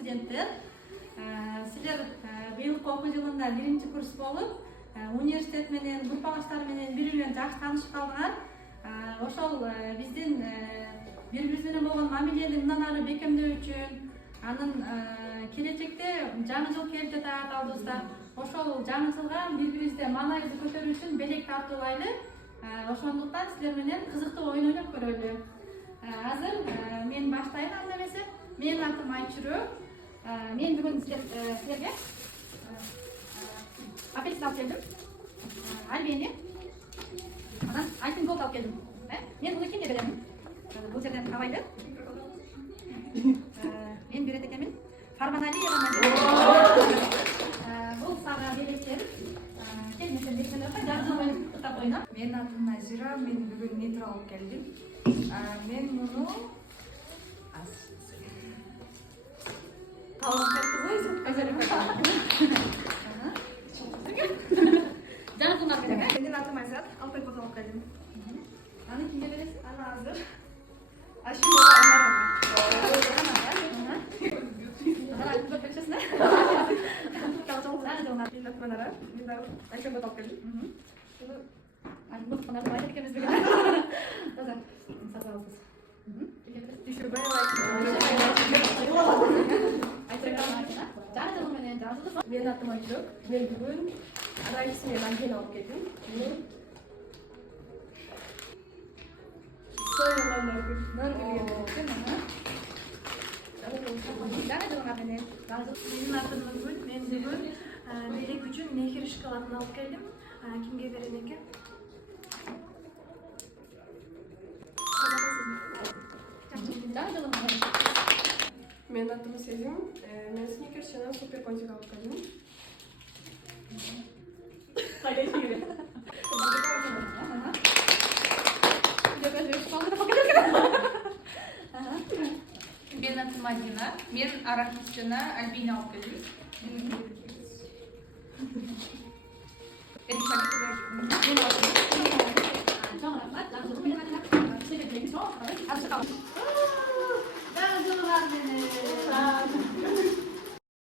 студенттер. Силер быйылкы окуу жылында 1-курс болуп, университет менен, групп агаштары менен бири-бири жакшы таанышып калдыңар. Ошол биздин бири-бирибиз менен болгон мамилени мындан ары бекемдөө үчүн, анын келечекте жаңы жыл келип жатат алдыбызда. Ошол жаңы жылга бири-бирибизде маанайыбызды көтөрүү үчүн белек тартуулайлы. Ошондуктан силер менен кызыктуу оюн ойноп көрөлү. Азыр мен баштайын анда эмесе. Менин атым Айчүрө. Мен бүгүн силерге апельсин алып келдим. Альбени. Анан альпин голд алып келдим. Мен буну кимге беремин? Бул жерден абайды. Мен берет экенмин. Фарманалиева. Бул сага белектер. Келмесем бекмелеп ата жаргын кытап ойнап. Менин атым Назира, мен бүгүн нитро алып келдим. Мен муну Менин атым Айзат, алпай кот алып келдим. Аны кимге бересиз? Аны азыр Ашимова Анарга. Мен атым Айжок. Мен бүгүн арайсы менен альбен алып келдим. Менин атым Нургүл. Мен бүгүн белек үчүн мехир шоколадын алып келдим. Кимге берем экен? Менин атым Селим. Мен сникерс жана супер контик алып келдим. Менин атым Мадина. Мен арахис жана альбини алып келдим. Çok rahmat.